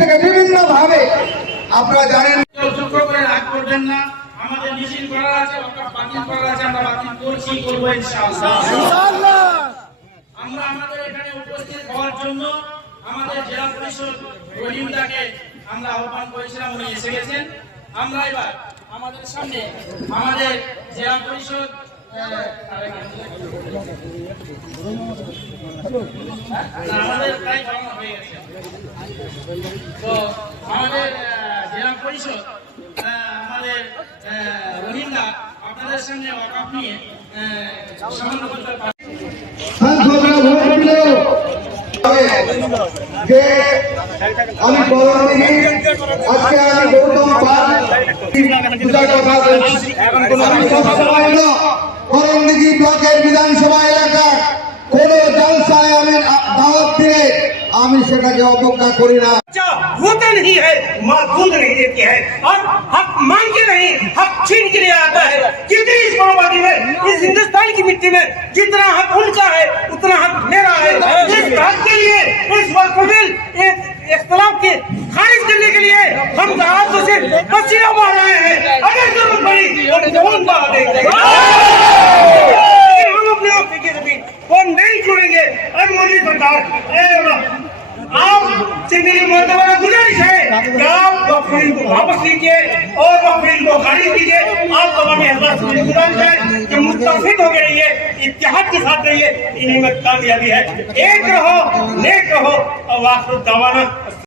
থেকে বিভিন্ন ভাবে আপনারা জানেন। রাগ করবেন না, আমাদের মিছিল করার আছে, বাতিল করার আছে, আমরা বাতিল করছি, করবো ইনশাআল্লাহ। আমরা আমাদের এখানে উপস্থিত হওয়ার জন্য আমাদের জেলা পরিষদ রহিমদাকে আমরা আহ্বান করেছিলাম, উনি এসে গেছেন। আমরা এবার আমাদের সামনে আমাদের জেলা পরিষদ আমাদের প্রায় জমা হয়ে গেছে, তো আমাদের জেলা পরিষদ আমাদের রহিমদা আপনাদের সামনে ওয়াকফ নিয়ে সামান্য কথা যে আমি আজকে আমি গৌতম করণদিঘি ব্লকের বিধানসভা এলাকার কোন জলসায় আমি দাওয়াত দিয়ে আমি সেটাকে অবজ্ঞা করি না। होता नहीं है, माँ दूध नहीं देती है और हक मांग के नहीं, हक छीन के लिए आता है। कितनी इस माओवादी में, इस हिंदुस्तान की मिट्टी में जितना हक उनका है उतना हक मेरा है। इस हक के लिए इस वक्त बिल इख्तिलाफ के खारिज करने के लिए हम हाथों से पसीना मार रहे हैं। अगर जरूरत पड़ी तो खून बहा देंगे, हम अपने आप की जमीन को नहीं छोड़ेंगे। अरे मोदी सरकार, आप से मेरी मोहतरमा गुजारिश है कि आप वक्फ को वापस लीजिए और वक्फ को खारिज कीजिए। आप तमाम हजरात से मेरी गुजारिश है कि मुत्तफिक होकर रहिए, इत्तेहाद के साथ रहिए, इन्हीं में कामयाबी है। एक रहो, नेक रहो और आखिर दवाना।